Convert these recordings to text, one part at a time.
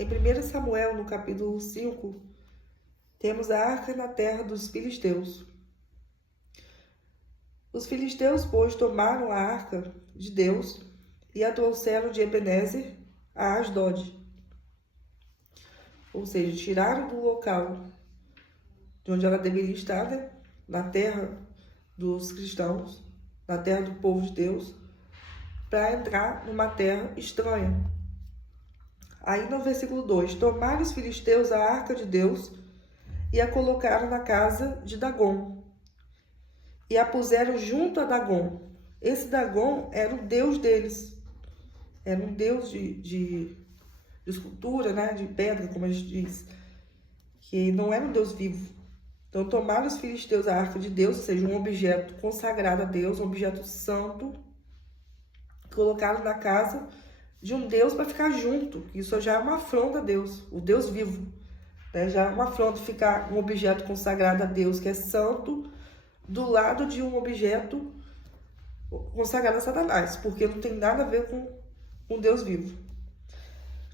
Em 1 Samuel, no capítulo 5, temos a arca na terra dos filisteus. Os filisteus, pois, tomaram a arca de Deus e a trouxeram de Ebenezer a Asdod. Ou seja, tiraram do local de onde ela deveria estar, né? Na terra dos cristãos, na terra do povo de Deus, para entrar numa terra estranha. Aí no versículo 2, tomaram os filisteus a arca de Deus e a colocaram na casa de Dagom, e a puseram junto a Dagom. Esse Dagom era o deus deles, era um deus de escultura, né? De pedra, como a gente diz, que não era um deus vivo. Então tomaram os filisteus a arca de Deus, ou seja, um objeto consagrado a Deus, um objeto santo, colocaram na casa de um Deus para ficar junto. Isso já é uma afronta a Deus, o Deus vivo, né? Já é uma afronta ficar um objeto consagrado a Deus, que é santo, do lado de um objeto consagrado a Satanás, porque não tem nada a ver com um Deus vivo.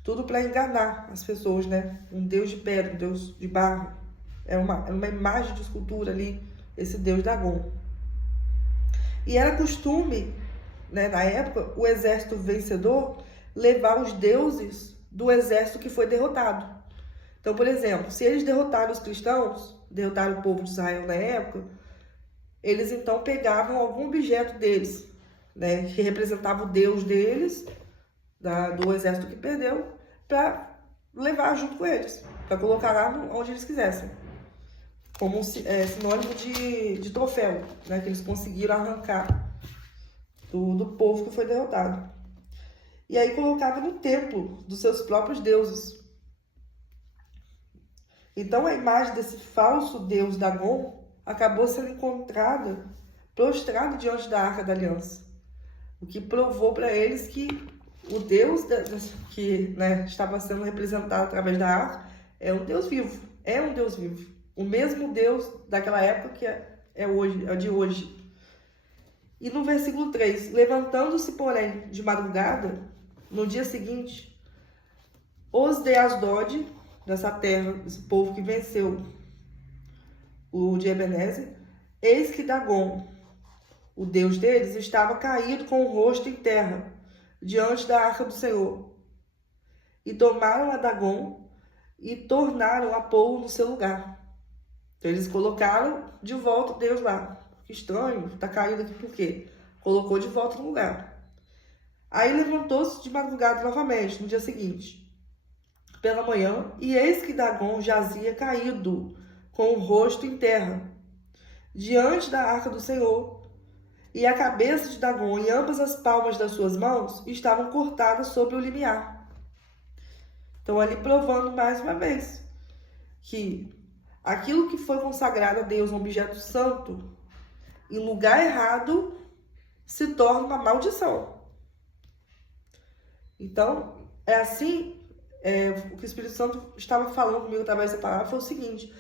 Tudo para enganar as pessoas, né? Um Deus de pedra, um Deus de barro. É uma imagem de escultura ali, esse Deus Dagom. E era costume, né, na época, o exército vencedor levar os deuses do exército que foi derrotado. Então, por exemplo, se eles derrotaram os cristãos, derrotaram o povo de Israel na época, eles então pegavam algum objeto deles, né, que representava o Deus deles, do exército que perdeu, para levar junto com eles, para colocar lá onde eles quisessem, como sinônimo de troféu, né, que eles conseguiram arrancar do povo que foi derrotado. E aí colocava no templo dos seus próprios deuses. Então a imagem desse falso deus Dagom acabou sendo encontrada prostrado diante da Arca da Aliança, o que provou para eles que o Deus que, né, estava sendo representado através da arca é um Deus vivo, o mesmo Deus daquela época que é o de hoje. E no versículo 3, levantando-se, porém, de madrugada, no dia seguinte, os de Asdod, dessa terra, esse povo que venceu o de Ebenezer, eis que Dagom, o Deus deles, estava caído com o rosto em terra, diante da arca do Senhor. E tomaram a Dagom e tornaram a pô-lo no seu lugar. Então eles colocaram de volta o Deus lá. Que estranho, está caído aqui por quê? Colocou de volta no lugar. Aí levantou-se de madrugada novamente, no dia seguinte, pela manhã, e eis que Dagom jazia caído, com o rosto em terra, diante da arca do Senhor, e a cabeça de Dagom e ambas as palmas das suas mãos estavam cortadas sobre o limiar. Então ali provando mais uma vez que aquilo que foi consagrado a Deus, um objeto santo, em lugar errado, se torna uma maldição. Então, é assim, o que o Espírito Santo estava falando comigo através dessa palavra foi o seguinte,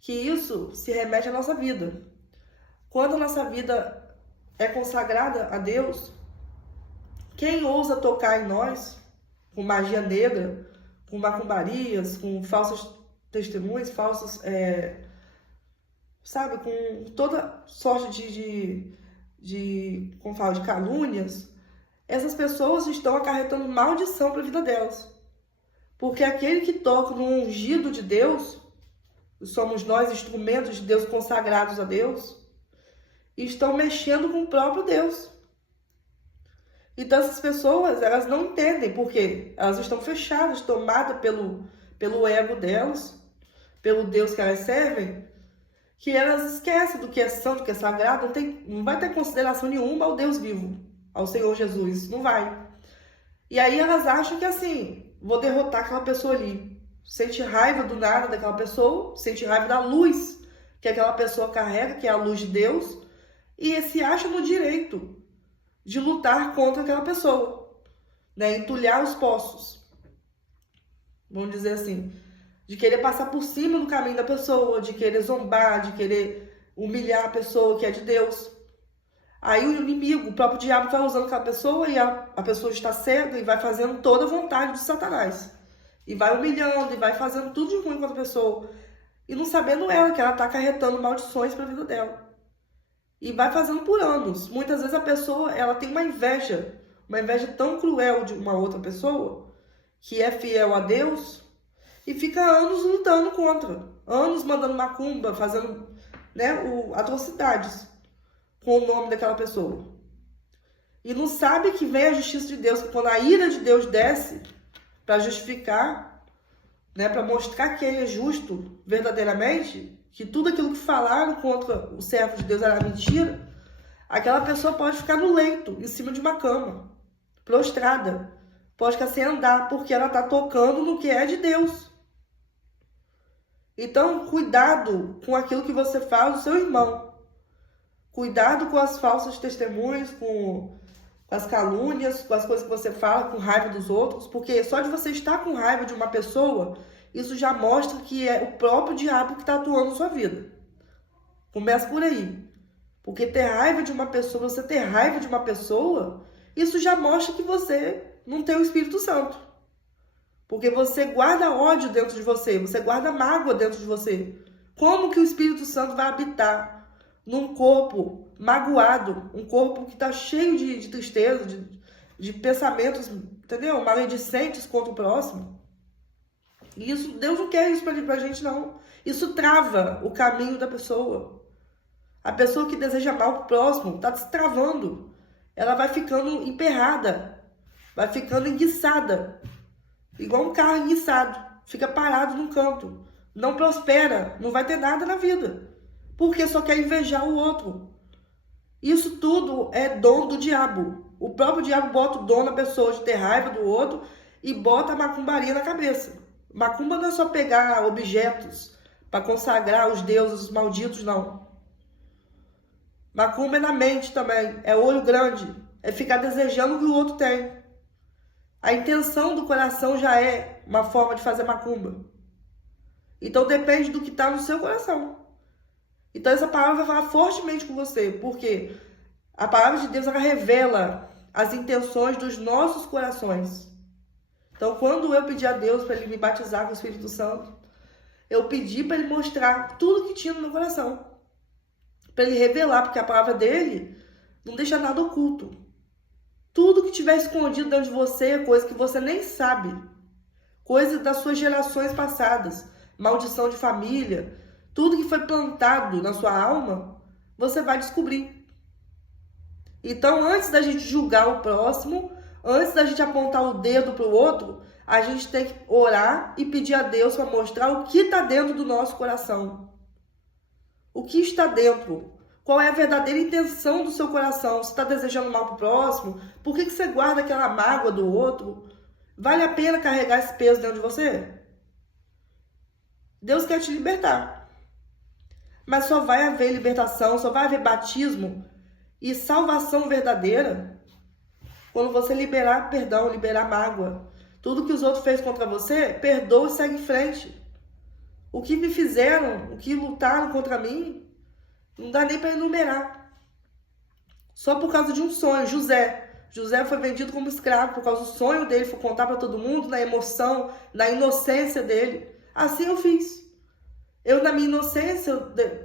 que isso se remete à nossa vida. Quando a nossa vida é consagrada a Deus, quem ousa tocar em nós com magia negra, com macumbarias, com falsas testemunhas, falsas, sabe, com toda sorte como fala, de calúnias, essas pessoas estão acarretando maldição para a vida delas. Porque aquele que toca no ungido de Deus, somos nós instrumentos de Deus consagrados a Deus, estão mexendo com o próprio Deus. Então essas pessoas, elas não entendem porque elas estão fechadas, tomadas pelo ego delas, pelo Deus que elas servem, que elas esquecem do que é santo, do que é sagrado, não vai ter consideração nenhuma ao Deus vivo, ao Senhor Jesus, não vai. E aí elas acham que assim, vou derrotar aquela pessoa ali. Sente raiva do nada daquela pessoa, sente raiva da luz que aquela pessoa carrega, que é a luz de Deus, e se acha no direito de lutar contra aquela pessoa, né? Entulhar os poços, vamos dizer assim, de querer passar por cima do caminho da pessoa, de querer zombar, de querer humilhar a pessoa que é de Deus. Aí o inimigo, o próprio diabo, vai usando aquela pessoa e a pessoa está cega e vai fazendo toda a vontade de Satanás. E vai humilhando, e vai fazendo tudo de ruim com a pessoa. E não sabendo ela, que ela tá acarretando maldições pra vida dela. E vai fazendo por anos. Muitas vezes a pessoa, ela tem uma inveja tão cruel de uma outra pessoa, que é fiel a Deus, e fica anos lutando contra. Anos mandando macumba, fazendo, né, atrocidades com o nome daquela pessoa. E não sabe que vem a justiça de Deus, que quando a ira de Deus desce para justificar, né, para mostrar que ele é justo verdadeiramente, que tudo aquilo que falaram contra o servo de Deus era mentira, aquela pessoa pode ficar no leito, em cima de uma cama, prostrada, pode ficar sem andar, porque ela está tocando no que é de Deus. Então, cuidado com aquilo que você fala do seu irmão. Cuidado com as falsas testemunhas, com as calúnias, com as coisas que você fala com raiva dos outros, porque só de você estar com raiva de uma pessoa, isso já mostra que é o próprio diabo que está atuando na sua vida. Começa por aí. Porque ter raiva de uma pessoa, você ter raiva de uma pessoa, isso já mostra que você não tem o Espírito Santo. Porque você guarda ódio dentro de você, você guarda mágoa dentro de você. Como que o Espírito Santo vai habitar num corpo magoado, um corpo que está cheio de tristeza, de pensamentos, entendeu? Maledicentes contra o próximo? E isso, Deus não quer isso pra gente, não. Isso trava o caminho da pessoa. A pessoa que deseja mal pro próximo está se travando. Ela vai ficando emperrada, vai ficando enguiçada. Igual um carro enguiçado. Fica parado num canto. Não prospera, não vai ter nada na vida. Porque só quer invejar o outro. Isso tudo é dom do diabo. O próprio diabo bota o dom na pessoa de ter raiva do outro e bota a macumbaria na cabeça. Macumba não é só pegar objetos para consagrar os deuses, os malditos, não. Macumba é na mente também. É olho grande. É ficar desejando o que o outro tem. A intenção do coração já é uma forma de fazer macumba. Então depende do que está no seu coração. Então essa palavra vai falar fortemente com você, porque a palavra de Deus, ela revela as intenções dos nossos corações. Então quando eu pedi a Deus para Ele me batizar com o Espírito Santo, eu pedi para Ele mostrar tudo que tinha no meu coração. Para Ele revelar, porque a palavra dele não deixa nada oculto. Tudo que tiver escondido dentro de você é coisa que você nem sabe. Coisa das suas gerações passadas. Maldição de família. Tudo que foi plantado na sua alma, você vai descobrir. Então, antes da gente julgar o próximo, antes da gente apontar o dedo para o outro, a gente tem que orar e pedir a Deus para mostrar o que está dentro do nosso coração. O que está dentro? Qual é a verdadeira intenção do seu coração? Você está desejando mal para o próximo? Por que você guarda aquela mágoa do outro? Vale a pena carregar esse peso dentro de você? Deus quer te libertar. Mas só vai haver libertação, só vai haver batismo e salvação verdadeira quando você liberar perdão, liberar mágoa. Tudo que os outros fez contra você, perdoa e segue em frente. O que me fizeram, o que lutaram contra mim, não dá nem para enumerar. Só por causa de um sonho. José foi vendido como escravo por causa do sonho dele, foi contar para todo mundo, na emoção, na inocência dele. Assim eu fiz. Eu, na minha inocência,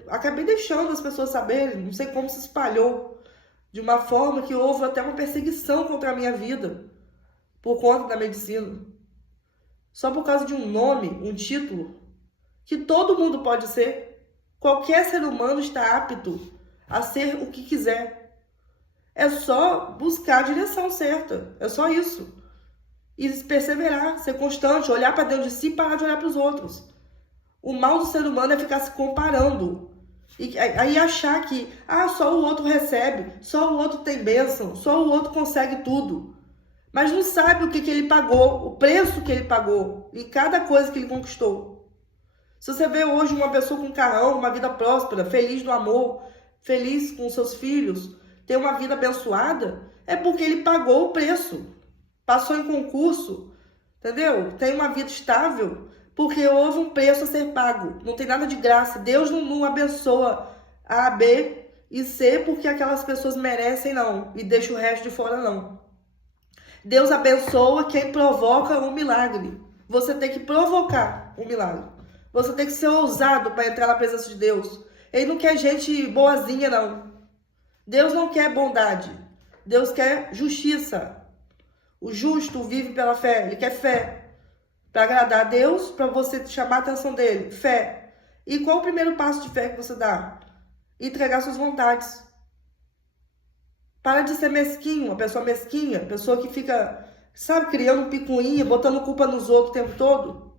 acabei deixando as pessoas saberem, não sei como se espalhou, de uma forma que houve até uma perseguição contra a minha vida, por conta da medicina. Só por causa de um nome, um título, que todo mundo pode ser. Qualquer ser humano está apto a ser o que quiser. É só buscar a direção certa. É só isso. E perseverar, ser constante, olhar para dentro de si e parar de olhar para os outros. O mal do ser humano é ficar se comparando. E aí achar que só o outro recebe, só o outro tem bênção, só o outro consegue tudo. Mas não sabe o que ele pagou, o preço que ele pagou e cada coisa que ele conquistou. Se você vê hoje uma pessoa com um carrão, uma vida próspera, feliz no amor, feliz com seus filhos, ter uma vida abençoada, é porque ele pagou o preço. Passou em concurso, entendeu? Tem uma vida estável, porque houve um preço a ser pago. Não tem nada de graça. Deus não abençoa A, B e C porque aquelas pessoas merecem, não. E deixa o resto de fora, não. Deus abençoa quem provoca um milagre. Você tem que provocar um milagre. Você tem que ser ousado para entrar na presença de Deus. Ele não quer gente boazinha, não. Deus não quer bondade. Deus quer justiça. O justo vive pela fé. Ele quer fé. Para agradar a Deus, para você chamar a atenção dele. Fé. E qual o primeiro passo de fé que você dá? Entregar suas vontades. Para de ser mesquinho, uma pessoa mesquinha, pessoa que fica, sabe, criando picuinha, botando culpa nos outros o tempo todo.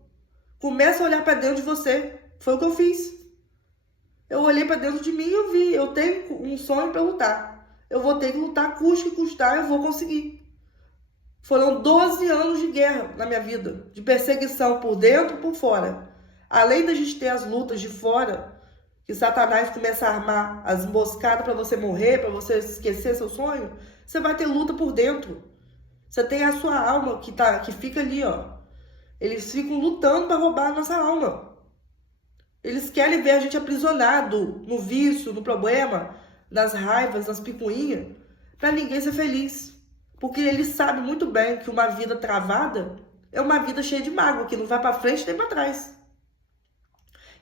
Começa a olhar para dentro de você. Foi o que eu fiz. Eu olhei para dentro de mim e eu vi, eu tenho um sonho para lutar. Eu vou ter que lutar, custe que custar, eu vou conseguir. Foram 12 anos de guerra na minha vida, de perseguição por dentro e por fora. Além da gente ter as lutas de fora, que Satanás começa a armar as emboscadas para você morrer, para você esquecer seu sonho, você vai ter luta por dentro. Você tem a sua alma que fica ali, ó. Eles ficam lutando para roubar a nossa alma. Eles querem ver a gente aprisionado no vício, no problema, nas raivas, nas picuinhas, para ninguém ser feliz. Porque eles sabem muito bem que uma vida travada é uma vida cheia de mágoa, que não vai para frente nem para trás.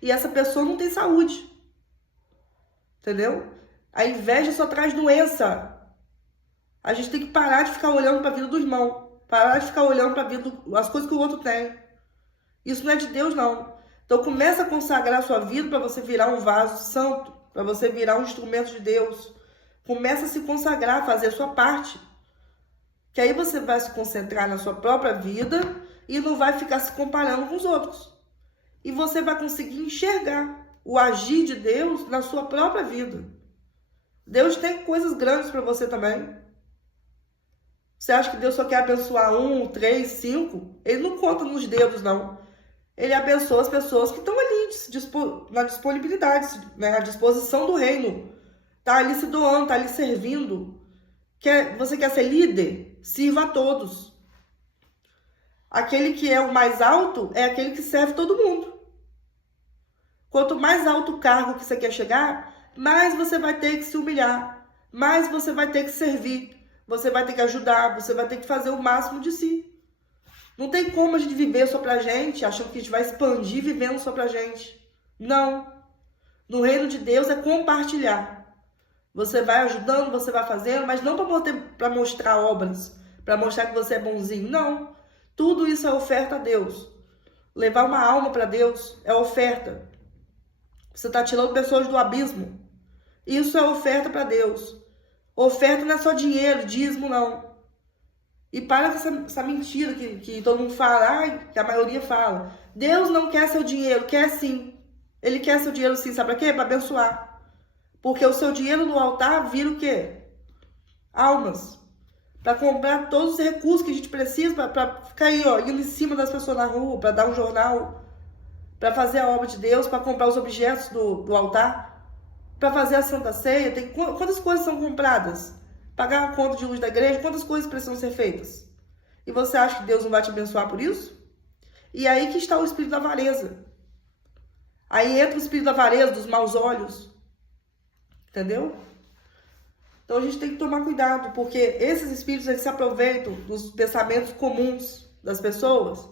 E essa pessoa não tem saúde. Entendeu? A inveja só traz doença. A gente tem que parar de ficar olhando para a vida do irmão. Parar de ficar olhando para a vida, as coisas que o outro tem. Isso não é de Deus, não. Então começa a consagrar a sua vida para você virar um vaso santo, para você virar um instrumento de Deus. Começa a se consagrar, fazer a sua parte. Que aí você vai se concentrar na sua própria vida e não vai ficar se comparando com os outros. E você vai conseguir enxergar o agir de Deus na sua própria vida. Deus tem coisas grandes para você também. Você acha que Deus só quer abençoar 1, 3, 5? Ele não conta nos dedos, não. Ele abençoa as pessoas que estão ali na disponibilidade, né, à disposição do reino. Está ali se doando, está ali servindo. Você quer ser líder? Sirva a todos. Aquele que é o mais alto é aquele que serve todo mundo. Quanto mais alto o cargo que você quer chegar, mais você vai ter que se humilhar, mais você vai ter que servir, você vai ter que ajudar, você vai ter que fazer o máximo de si. Não tem como a gente viver só pra gente, achando que a gente vai expandir vivendo só pra gente. Não. No reino de Deus é compartilhar. Você vai ajudando, você vai fazendo, mas não para mostrar obras, para mostrar que você é bonzinho. Não. Tudo isso é oferta a Deus. Levar uma alma para Deus é oferta. Você está tirando pessoas do abismo. Isso é oferta para Deus. Oferta não é só dinheiro, dízimo, não. E para com essa mentira que todo mundo fala, que a maioria fala. Deus não quer seu dinheiro, quer sim. Ele quer seu dinheiro sim, sabe para quê? Para abençoar. Porque o seu dinheiro no altar vira o quê? Almas. Para comprar todos os recursos que a gente precisa, para ficar aí, ó, indo em cima das pessoas na rua, para dar um jornal, para fazer a obra de Deus, para comprar os objetos do altar, para fazer a Santa Ceia. Quantas coisas são compradas? Pagar a conta de luz da igreja, quantas coisas precisam ser feitas? E você acha que Deus não vai te abençoar por isso? E aí que está o espírito da avareza. Aí entra o espírito da avareza, dos maus olhos. Entendeu? Então a gente tem que tomar cuidado, porque esses espíritos eles se aproveitam dos pensamentos comuns das pessoas,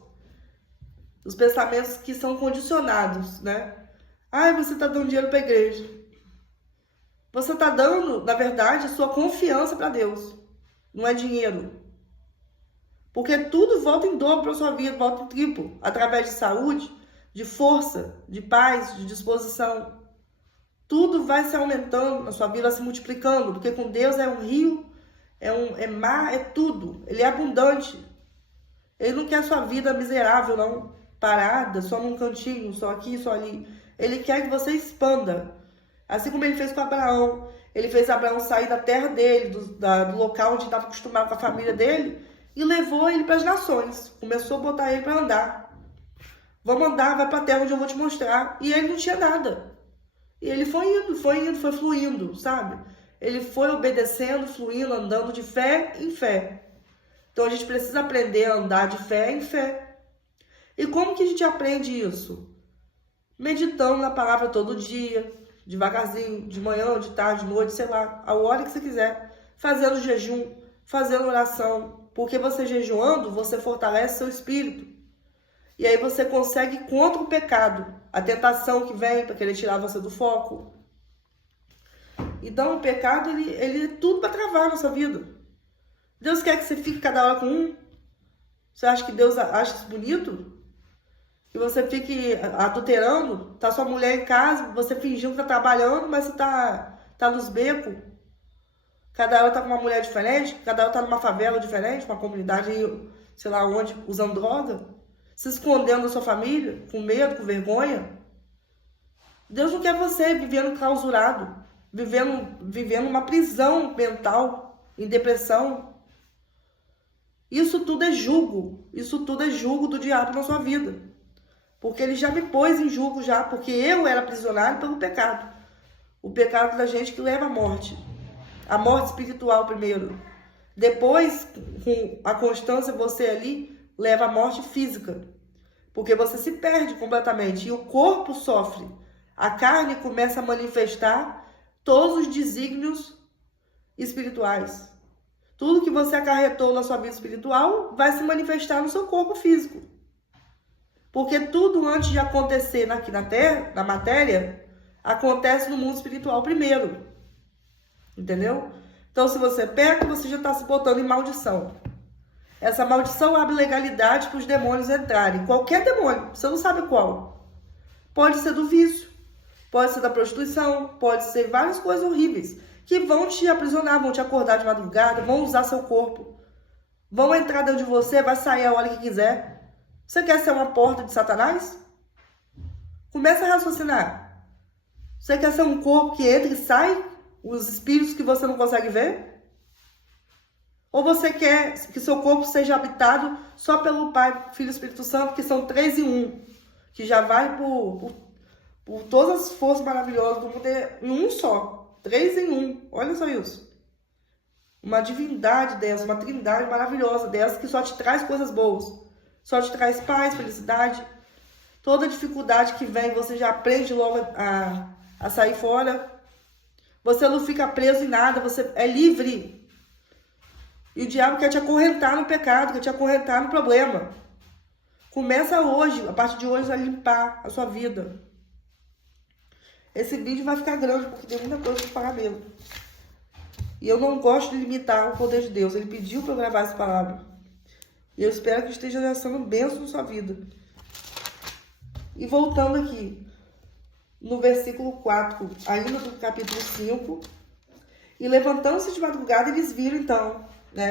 dos pensamentos que são condicionados, né? Você está dando dinheiro para a igreja. Você está dando, na verdade, sua confiança para Deus. Não é dinheiro. Porque tudo volta em dobro para a sua vida, volta em triplo. Através de saúde, de força, de paz, de disposição. Tudo vai se aumentando na sua vida, vai se multiplicando. Porque com Deus é um rio, é mar, é tudo. Ele é abundante. Ele não quer a sua vida miserável, não. Parada, só num cantinho, só aqui, só ali. Ele quer que você expanda. Assim como ele fez com Abraão. Ele fez Abraão sair da terra dele, do local onde estava acostumado com a família dele, e levou ele para as nações. Começou a botar ele para andar. Vamos andar, vai para a terra onde eu vou te mostrar. E ele não tinha nada. E ele foi indo, foi fluindo, sabe? Ele foi obedecendo, fluindo, andando de fé em fé. Então a gente precisa aprender a andar de fé em fé. E como que a gente aprende isso? Meditando na palavra todo dia, devagarzinho, de manhã, de tarde, de noite, sei lá, a hora que você quiser, fazendo jejum, fazendo oração, porque você jejuando, você fortalece seu espírito. E aí você consegue ir contra o pecado, a tentação que vem para querer tirar você do foco. Então o pecado, ele é tudo para travar a nossa vida. Deus quer que você fique cada hora com um. Você acha que Deus acha isso bonito? Que você fique adulterando, tá sua mulher em casa, você fingindo que tá trabalhando, mas você tá nos becos. Cada hora tá com uma mulher diferente, cada hora tá numa favela diferente, uma comunidade, sei lá onde, usando droga, se escondendo da sua família, com medo, com vergonha. Deus não quer você vivendo clausurado, vivendo uma prisão mental, em depressão. Isso tudo é jugo do diabo na sua vida. Porque ele já me pôs em julgo já, porque eu era aprisionado pelo pecado. O pecado da gente que leva à morte. A morte espiritual primeiro. Depois, com a constância, você ali leva à morte física. Porque você se perde completamente e o corpo sofre. A carne começa a manifestar todos os desígnios espirituais. Tudo que você acarretou na sua vida espiritual vai se manifestar no seu corpo físico. Porque tudo antes de acontecer aqui na Terra, na matéria, acontece no mundo espiritual primeiro. Entendeu? Então, se você peca, você já está se botando em maldição. Essa maldição abre legalidade para os demônios entrarem. Qualquer demônio, você não sabe qual. Pode ser do vício, pode ser da prostituição, pode ser várias coisas horríveis que vão te aprisionar, vão te acordar de madrugada, vão usar seu corpo, vão entrar dentro de você, vai sair a hora que quiser. Você quer ser uma porta de Satanás? Começa a raciocinar. Você quer ser um corpo que entra e sai? Os espíritos que você não consegue ver? Ou você quer que seu corpo seja habitado só pelo Pai, Filho e Espírito Santo, que são 3 em 1, que já vai por todas as forças maravilhosas do mundo em um só, 3 em 1, olha só isso. Uma divindade dessa, uma trindade maravilhosa dessa, que só te traz coisas boas, só te traz paz, felicidade. Toda dificuldade que vem, você já aprende logo a sair fora. Você não fica preso em nada, você é livre. E o diabo quer te acorrentar no pecado, quer te acorrentar no problema. Começa hoje, a partir de hoje, a limpar a sua vida. Esse vídeo vai ficar grande, porque tem muita coisa para falar mesmo. E eu não gosto de limitar o poder de Deus. Ele pediu para eu gravar essa palavra. E eu espero que esteja sendo bênção na sua vida. E voltando aqui, no versículo 4, ainda do capítulo 5. E levantando-se de madrugada, eles viram então,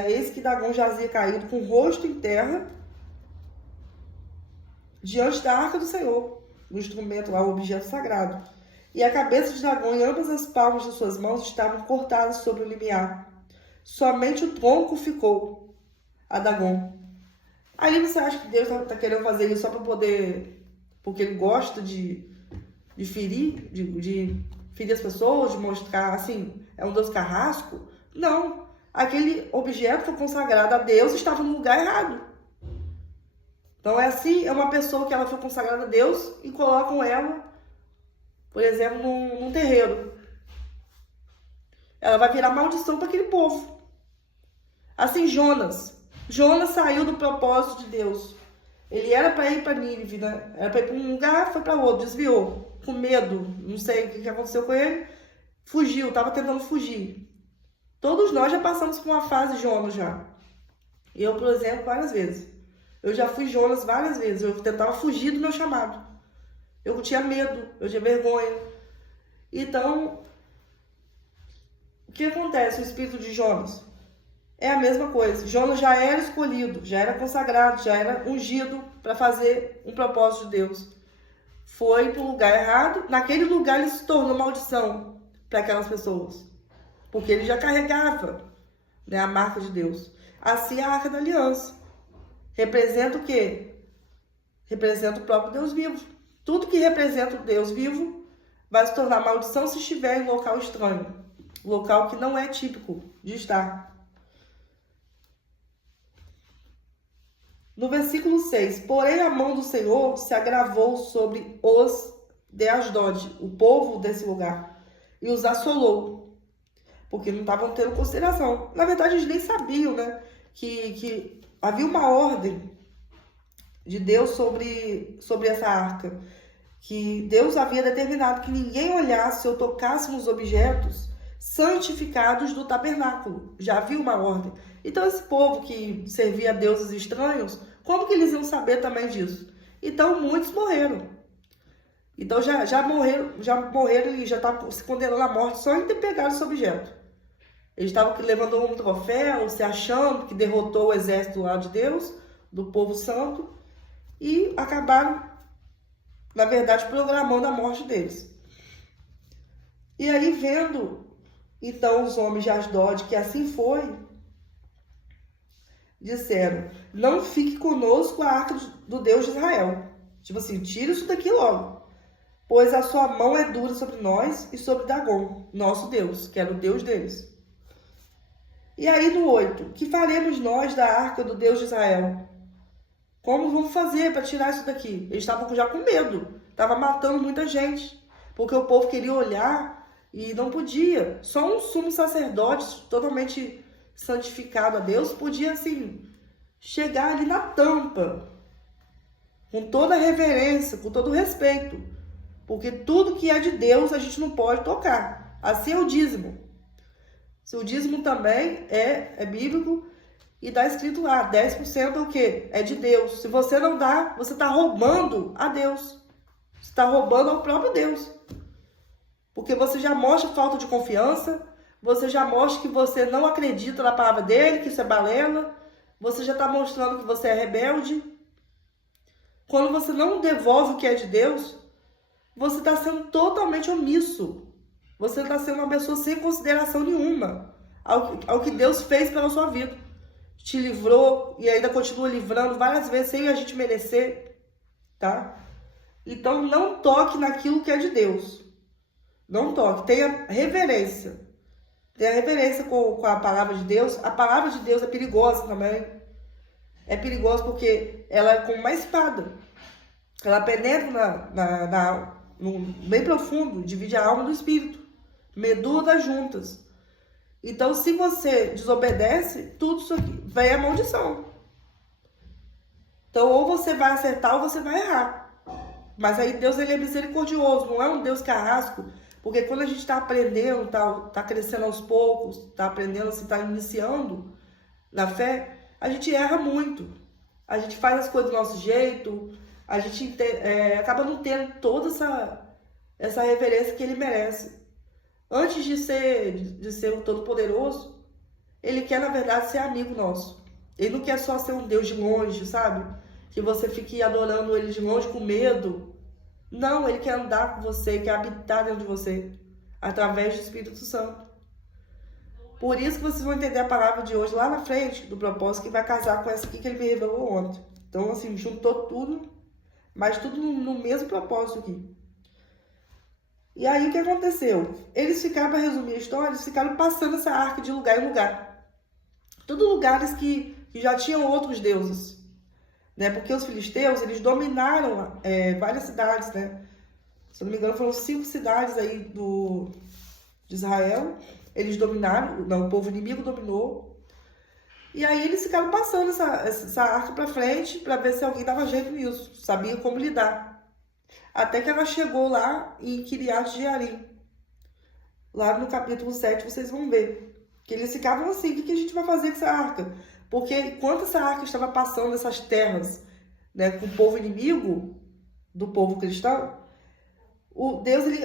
eis que Dagom jazia caído com o rosto em terra, diante da arca do Senhor, o instrumento lá, o objeto sagrado. E a cabeça de Dagom e ambas as palmas de suas mãos estavam cortadas sobre o limiar. Somente o tronco ficou a Dagom. Aí você acha que Deus está querendo fazer isso só para poder... Porque ele gosta de ferir, de ferir as pessoas, de mostrar, assim, é um Deus carrasco? Não. Aquele objeto foi consagrado a Deus, estava no lugar errado. Então é assim, é uma pessoa que ela foi consagrada a Deus e colocam ela, por exemplo, num terreiro. Ela vai virar maldição para aquele povo. Assim, Jonas saiu do propósito de Deus. Ele era para ir para Nínive, né? Era para ir para um lugar, foi para outro, desviou, com medo, não sei o que aconteceu com ele, fugiu, estava tentando fugir. Todos nós já passamos por uma fase Jonas já. Eu, por exemplo, várias vezes. Eu já fui Jonas várias vezes, eu tentava fugir do meu chamado. Eu tinha medo, eu tinha vergonha. Então, o que acontece? O espírito de Jonas é a mesma coisa. Jonas já era escolhido, já era consagrado, já era ungido para fazer um propósito de Deus. Foi para o lugar errado. Naquele lugar ele se tornou maldição para aquelas pessoas. Porque ele já carregava, a marca de Deus. Assim a Arca da Aliança. Representa o quê? Representa o próprio Deus vivo. Tudo que representa o Deus vivo vai se tornar maldição se estiver em local estranho. Local que não é típico de estar. No versículo 6, porém a mão do Senhor se agravou sobre os de Asdod, o povo desse lugar, e os assolou, porque não estavam tendo consideração. Na verdade, eles nem sabiam, que havia uma ordem de Deus sobre essa arca, que Deus havia determinado que ninguém olhasse ou tocasse nos objetos santificados do tabernáculo. Já havia uma ordem. Então esse povo que servia a deuses estranhos, como que eles iam saber também disso? Então muitos morreram. Então já morreram e já estavam se condenando à morte só em ter pegado esse objeto. Eles estavam levando um troféu, se achando que derrotou o exército lá de Deus, do povo santo, e acabaram, na verdade, programando a morte deles. E aí, vendo, então, os homens de Asdod que assim foi, disseram: não fique conosco a arca do Deus de Israel. Tipo assim, tira isso daqui logo, pois a sua mão é dura sobre nós e sobre Dagon, nosso Deus, que era o Deus deles. E aí no 8, que faremos nós da arca do Deus de Israel? Como vamos fazer para tirar isso daqui? Eles estavam já com medo, estavam matando muita gente, porque o povo queria olhar e não podia. Só um sumo sacerdote totalmente santificado a Deus podia, assim, chegar ali na tampa, com toda a reverência, com todo o respeito, porque tudo que é de Deus a gente não pode tocar. Assim é o dízimo. O dízimo também é bíblico e está escrito lá, 10% é o quê? É de Deus. Se você não dá, você está roubando a Deus. Você está roubando ao próprio Deus. Porque você já mostra falta de confiança, você já mostra que você não acredita na palavra dele, que isso é balela, você já está mostrando que você é rebelde. Quando você não devolve o que é de Deus, você está sendo totalmente omisso. Você está sendo uma pessoa sem consideração nenhuma ao que Deus fez pela sua vida. Te livrou e ainda continua livrando várias vezes sem a gente merecer, tá? Então não toque naquilo que é de Deus. Não toque. Tenha reverência. Tenha reverência com a palavra de Deus. A palavra de Deus é perigosa também. É perigosa porque ela é como uma espada. Ela penetra no bem profundo, divide a alma do espírito. Medula das juntas. Então, se você desobedece, tudo isso aqui vem a maldição. Então, ou você vai acertar ou você vai errar. Mas aí Deus, ele é misericordioso, não é um Deus carrasco. Porque quando a gente está aprendendo, tá crescendo aos poucos, está aprendendo, assim, está iniciando na fé, a gente erra muito. A gente faz as coisas do nosso jeito, a gente acaba não tendo toda essa reverência que ele merece. Antes de ser o Todo-Poderoso, ele quer, na verdade, ser amigo nosso. Ele não quer só ser um Deus de longe, sabe? Que você fique adorando ele de longe com medo. Não, ele quer andar com você, quer habitar dentro de você, através do Espírito Santo. Por isso que vocês vão entender a palavra de hoje lá na frente, do propósito, que vai casar com essa aqui que ele me revelou ontem. Então, assim, juntou tudo, mas tudo no mesmo propósito aqui. E aí o que aconteceu? Eles ficaram, para resumir a história, eles ficaram passando essa arca de lugar em lugar. Tudo lugares que já tinham outros deuses. Né? Porque os filisteus, eles dominaram várias cidades, né? Se eu não me engano, foram 5 cidades aí de Israel. Eles dominaram, não, o povo inimigo dominou. E aí eles ficaram passando essa arca para frente para ver se alguém dava jeito nisso, sabia como lidar. Até que ela chegou lá em Kiriat Jearim. Lá no capítulo 7 vocês vão ver. Que eles ficavam assim, o que a gente vai fazer com essa arca? Porque enquanto essa arca estava passando essas terras, né, com o povo inimigo do povo cristão, o Deus, ele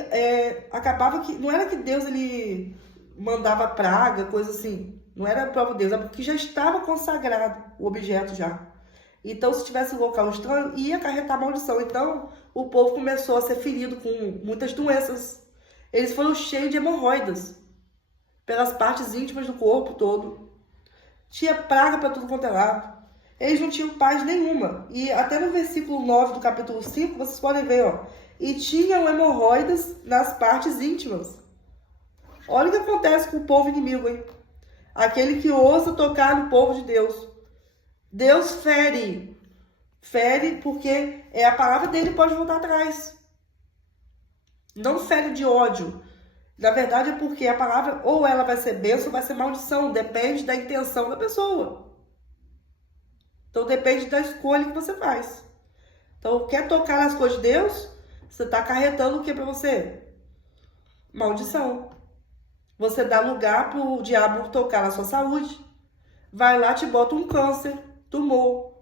acabava que... Não era que Deus, ele mandava praga, coisa assim. Não era o próprio Deus, é porque já estava consagrado o objeto já. Então, se tivesse um local estranho, ia acarretar maldição. Então, o povo começou a ser ferido com muitas doenças. Eles foram cheios de hemorroidas pelas partes íntimas do corpo todo. Tinha praga para tudo quanto é lado. Eles não tinham paz nenhuma. E até no versículo 9 do capítulo 5, vocês podem ver, ó. E tinham hemorroidas nas partes íntimas. Olha o que acontece com o povo inimigo, hein? Aquele que ousa tocar no povo de Deus. Deus fere. Fere porque a palavra dele pode voltar atrás. Não fere de ódio. Na verdade é porque a palavra ou ela vai ser bênção ou vai ser maldição. Depende da intenção da pessoa. Então depende da escolha que você faz. Então, quer tocar nas coisas de Deus? Você está acarretando o que para você? Maldição. Você dá lugar para o diabo tocar na sua saúde. Vai lá, te bota um câncer, tumor,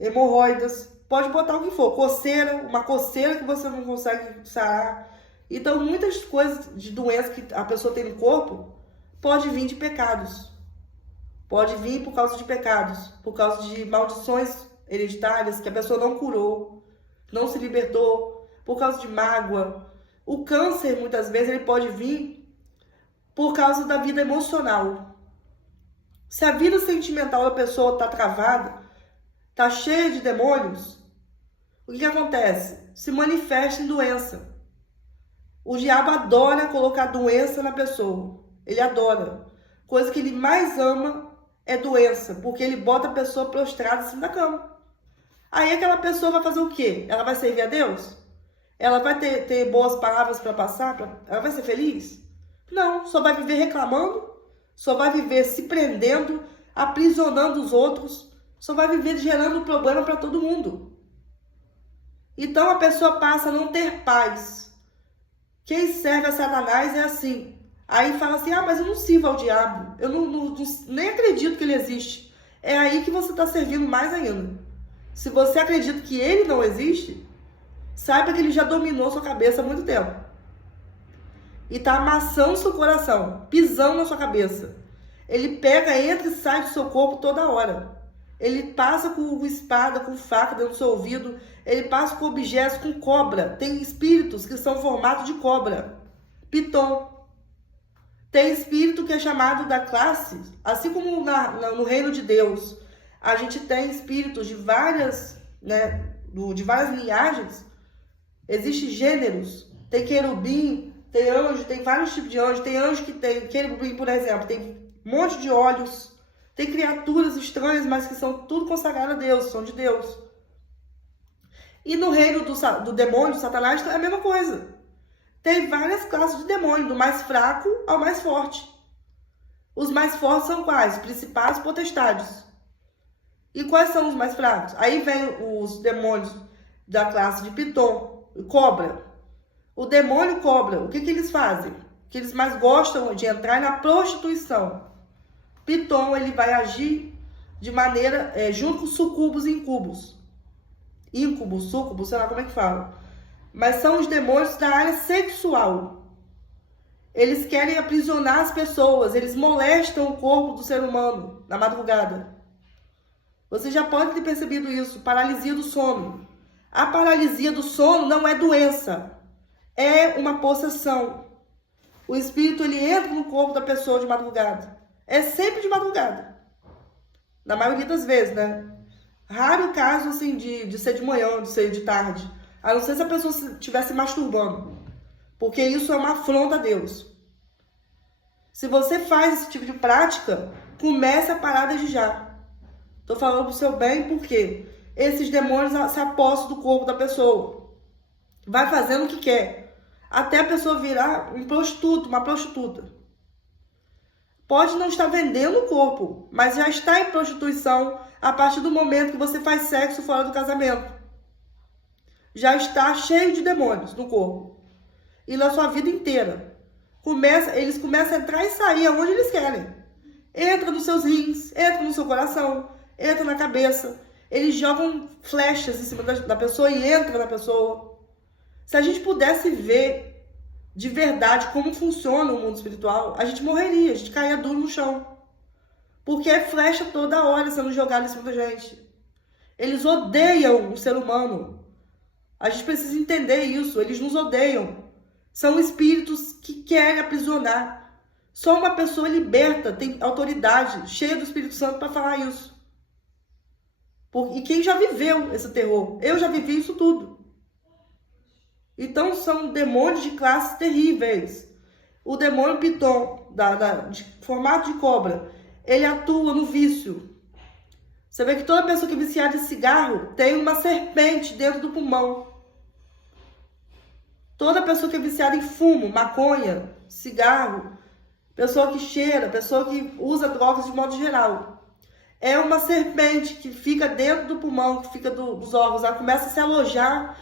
hemorroidas. Pode botar o que for. Coceira, uma coceira que você não consegue sarar. Então, muitas coisas de doenças que a pessoa tem no corpo pode vir de pecados. Pode vir por causa de pecados, por causa de maldições hereditárias que a pessoa não curou, não se libertou, por causa de mágoa. O câncer, muitas vezes, ele pode vir por causa da vida emocional. Se a vida sentimental da pessoa está travada, está cheia de demônios, o que acontece? Se manifesta em doença. O diabo adora colocar doença na pessoa. Ele adora. Coisa que ele mais ama é doença, porque ele bota a pessoa prostrada assim na cama. Aí aquela pessoa vai fazer o quê? Ela vai servir a Deus? Ela vai ter boas palavras para passar? Ela vai ser feliz? Não, só vai viver reclamando, só vai viver se prendendo, aprisionando os outros, só vai viver gerando problema para todo mundo. Então a pessoa passa a não ter paz. Quem serve a Satanás é assim. Aí fala assim, mas eu não sirvo ao diabo, eu nem acredito que ele existe. É aí que você está servindo mais ainda. Se você acredita que ele não existe, saiba que ele já dominou sua cabeça há muito tempo. E está amassando seu coração, pisando na sua cabeça. Ele pega, entra e sai do seu corpo toda hora. Ele passa com espada, com faca dentro do seu ouvido. Ele passa com objetos, com cobra. Tem espíritos que são formatos de cobra. Piton. Tem espírito que é chamado da classe, assim como no reino de Deus, a gente tem espíritos de várias, de várias linhagens. Existem gêneros, tem querubim, tem anjo, tem vários tipos de anjo. Tem anjo que tem querubim, por exemplo, tem um monte de olhos. Tem criaturas estranhas, mas que são tudo consagradas a Deus, são de Deus. E no reino do demônio, do Satanás, é a mesma coisa. Tem várias classes de demônio, do mais fraco ao mais forte. Os mais fortes são quais? Principados e potestades. E quais são os mais fracos? Aí vem os demônios da classe de Piton, cobra. O demônio cobra, o que eles fazem? O que eles mais gostam de entrar na prostituição. Piton, ele vai agir de maneira, junto com sucubos e incubos. Íncubos, sucubos, sei lá como é que fala. Mas são os demônios da área sexual. Eles querem aprisionar as pessoas, eles molestam o corpo do ser humano na madrugada. Você já pode ter percebido isso, paralisia do sono. A paralisia do sono não é doença, é uma possessão. O espírito, ele entra no corpo da pessoa de madrugada. É sempre de madrugada. Na maioria das vezes, né? Raro o caso, assim, de ser de manhã, de ser de tarde. A não ser se a pessoa estiver se masturbando. Porque isso é uma afronta a Deus. Se você faz esse tipo de prática, comece a parar desde já. Estou falando pro seu bem porque esses demônios se apossam do corpo da pessoa. Vai fazendo o que quer. Até a pessoa virar um prostituto, uma prostituta. Pode não estar vendendo o corpo, mas já está em prostituição a partir do momento que você faz sexo fora do casamento. Já está cheio de demônios no corpo. E na sua vida inteira. Eles começam a entrar e sair aonde eles querem. Entra nos seus rins, entra no seu coração, entra na cabeça. Eles jogam flechas em cima da pessoa e entra na pessoa. Se a gente pudesse ver de verdade como funciona o mundo espiritual, a gente morreria, a gente caía duro no chão. Porque é flecha toda hora sendo jogada em cima da gente. Eles odeiam o ser humano. A gente precisa entender isso. Eles nos odeiam. São espíritos que querem aprisionar. Só uma pessoa liberta tem autoridade, cheia do Espírito Santo, para falar isso. E quem já viveu esse terror? Eu já vivi isso tudo. Então são demônios de classes terríveis. O demônio Piton, de formato de cobra, ele atua no vício. Você vê que toda pessoa que é viciada em cigarro tem uma serpente dentro do pulmão. Toda pessoa que é viciada em fumo, maconha, cigarro, pessoa que cheira, pessoa que usa drogas de modo geral, é uma serpente que fica dentro do pulmão, que fica dos órgãos. Ela começa a se alojar